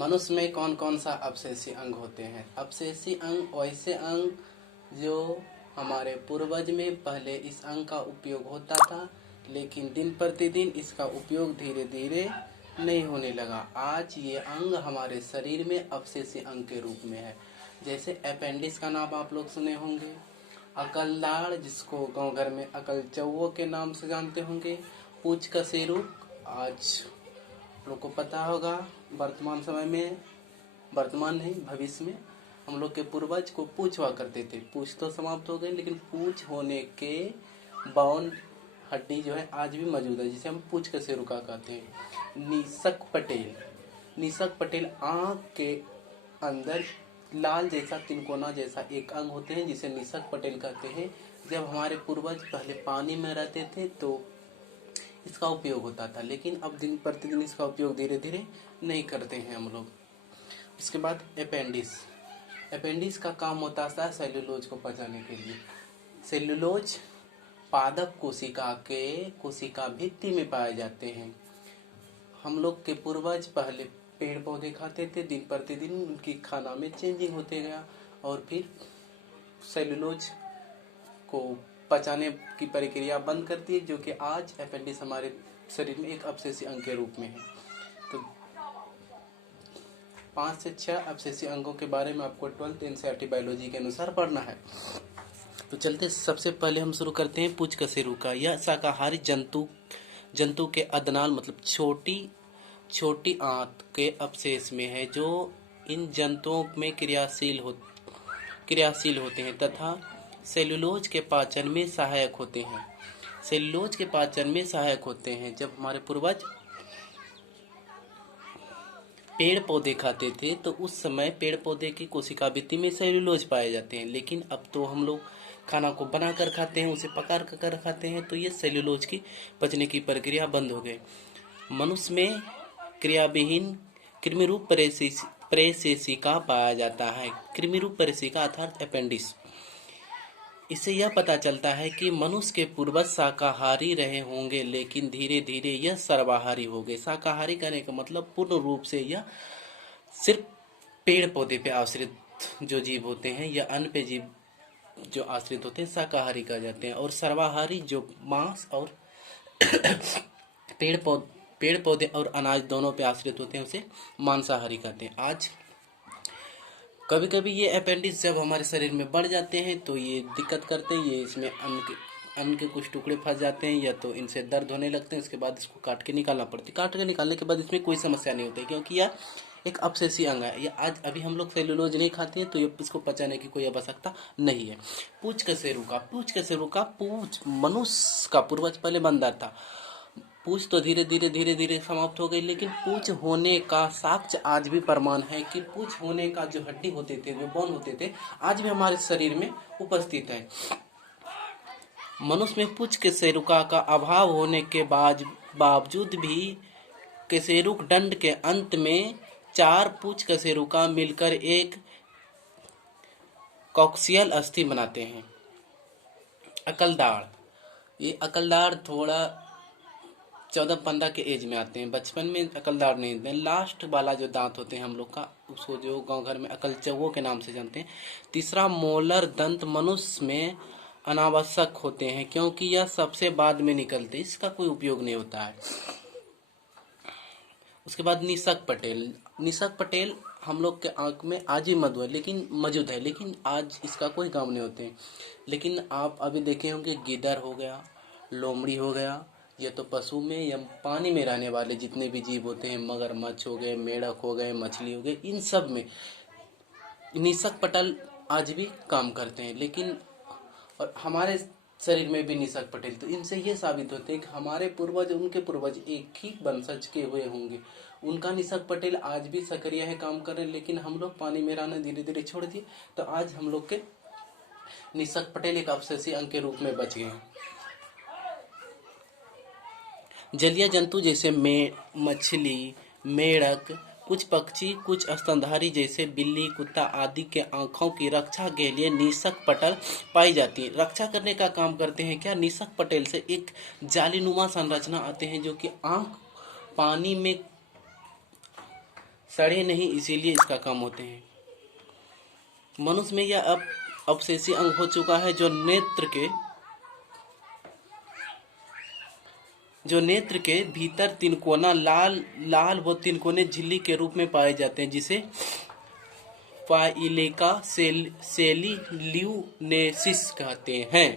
मनुष्य में कौन कौन सा अपशेषी अंग होते हैं? अपशेषी अंग वैसे अंग जो हमारे पूर्वज में पहले इस अंग का उपयोग होता था, लेकिन दिन प्रतिदिन इसका उपयोग धीरे धीरे नहीं होने लगा। आज ये अंग हमारे शरीर में अपशेषी अंग के रूप में है। जैसे अपेंडिक्स का नाम आप लोग सुने होंगे, अकलदाढ़ जिसको गांव घर में अकल चौवो के नाम से जानते होंगे, पूंछ का सेरूक आज लोग को पता होगा। वर्तमान समय में, वर्तमान नहीं भविष्य में, हम लोग के पूर्वज को पूंछ हुआ करते थे। पूंछ तो समाप्त हो गई, लेकिन पूंछ होने के बाउन हड्डी जो है आज भी मौजूद है, जिसे हम पूंछ का सेरुका कहते हैं। निसक पटेल, निसक पटेल आँख के अंदर लाल जैसा तिनकोना जैसा एक अंग होते हैं जिसे निसक पटेल कहते हैं। जब हमारे पूर्वज पहले पानी में रहते थे तो इसका उपयोग होता था, लेकिन अब दिन प्रतिदिन इसका उपयोग धीरे धीरे नहीं करते हैं हम लोग। इसके बाद अपेंडिक्स, अपेंडिक्स का काम होता था सेल्यूलोज को पचाने के लिए। सेल्यूलोज पादप कोशिका के कोशिका भित्ति में पाए जाते हैं। हम लोग के पूर्वज पहले पेड़ पौधे खाते थे, दिन प्रतिदिन उनकी खाना में चेंजिंग होते गया और फिर सेल्यूलोज को पचाने की प्रक्रिया बंद करती है, जो कि आज अपेंडिक्स हमारे शरीर में एक अपशेषी अंग के रूप में है। तो 5 से 6 अपशेषी अंगों के बारे में आपको 12th एनसीईआरटी बायोलॉजी के अनुसार पढ़ना है। तो चलते सबसे पहले हम शुरू करते हैं पूंछ कशेरुका। यह शाकाहारी जंतु के अदनाल मतलब छोटी आंत के अपशेष में है, जो इन जंतुओं में क्रियाशील होते हैं तथा सेल्यूलोज के पाचन में सहायक होते हैं। सेल्यूलोज के पाचन में सहायक होते हैं। जब हमारे पूर्वज पेड़ पौधे खाते थे तो उस समय पेड़ पौधे की कोशिका भित्ति में सेल्यूलोज पाए जाते हैं, लेकिन अब तो हम लोग खाना को बनाकर खाते हैं, उसे पका कर खाते हैं, तो ये सेल्यूलोज की पचने की प्रक्रिया बंद हो गई। मनुष्य में क्रियाविहीन कृमिरूप प्रेषेशिका पाया जाता है। कृमिरूप प्रेषेशिका अर्थात अपेंडिक्स। इससे यह पता चलता है कि मनुष्य के पूर्वज शाकाहारी रहे होंगे, लेकिन धीरे धीरे यह सर्वाहारी हो गए। शाकाहारी कहने का मतलब पूर्ण रूप से यह सिर्फ पेड़ पौधे पे आश्रित जो जीव होते हैं या अन्न पे जीव जो आश्रित होते हैं शाकाहारी कहा जाते हैं, और सर्वाहारी जो मांस और पेड़ पौधे और अनाज दोनों पे आश्रित होते हैं उसे मांसाहारी कहते हैं। आज कभी कभी ये अपेंडिक्स जब हमारे शरीर में बढ़ जाते हैं तो ये दिक्कत करते हैं, ये इसमें अन्न के कुछ टुकड़े फंस जाते हैं या तो इनसे दर्द होने लगते हैं। उसके बाद इसको काट के निकालना पड़ता है। काट के निकालने के बाद इसमें कोई समस्या नहीं होती, क्योंकि यह एक अपशेषी अंग है। या आज अभी हम लोग सेल्यूलोज नहीं खाते हैं तो ये इसको पचाने की कोई आवश्यकता नहीं है। पूंछ कशेरुका पूंछ मनुष्य का पूर्वज पहले बंदर था। पूंछ तो धीरे धीरे समाप्त हो गई, लेकिन पूंछ होने का साक्ष्य आज भी प्रमाण है कि पूंछ होने का जो हड्डी होते थे, जो बोन होते थे, आज भी हमारे शरीर में उपस्थित है। मनुष्य में पूंछ कशेरुका का अभाव होने के बावजूद भी कशेरुक दंड के अंत में 4 पूंछ कशेरुका मिलकर एक कॉक्सियल अस्थि बनाते हैं। अकलदाढ़, ये अकलदाढ़ थोड़ा 14-15 के एज में आते हैं, बचपन में अकलदाढ़ नहीं होते हैं। लास्ट वाला जो दांत होते हैं हम लोग का, उसको जो गांव घर में अकल चौवो के नाम से जानते हैं। तीसरा मोलर दंत मनुष्य में अनावश्यक होते हैं, क्योंकि यह सबसे बाद में निकलते, इसका कोई उपयोग नहीं होता है। उसके बाद निसक पटेल हम लोग के आंख में आज भी मौजूद है, लेकिन आज इसका कोई काम नहीं होते हैं। लेकिन आप अभी देखे होंगे गिद्दर हो गया, लोमड़ी हो गया, ये तो पशु में या पानी में रहने वाले जितने भी जीव होते हैं, मगरमच्छ हो गए, मेढक हो गए, मछली हो गई, इन सब में निसक पटेल आज भी काम करते हैं। लेकिन और हमारे शरीर में भी निसक पटेल, तो इनसे ये साबित होते हैं कि हमारे पूर्वज उनके पूर्वज एक ही वंशज के हुए होंगे। उनका निसक पटेल आज भी सक्रिय है, काम कर रहे हैं, लेकिन हम लोग पानी में रहना धीरे धीरे छोड़ दिए, तो आज हम लोग के निसक पटेल एक अपशेषी अंग के रूप में बच गए हैं। जलीय जंतु जैसे मछली, मेढक, कुछ पक्षी, कुछ स्तनधारी जैसे बिल्ली, कुत्ता आदि के आँखों की रक्षा के लिए निसक पटेल पाई जाती है। रक्षा करने का काम करते हैं क्या? निसक पटेल से एक जालीनुमा संरचना आते हैं जो कि आँख पानी में सड़े नहीं, इसीलिए इसका काम होते हैं। मनुष्य में यह अब अपसेसी अंग हो चुका है जो नेत्र के भीतर तिनकोना लाल व तिनकोने झिल्ली के रूप में पाए जाते हैं, जिसे पाइलेका सेल्यूलिनेसिस कहते हैं।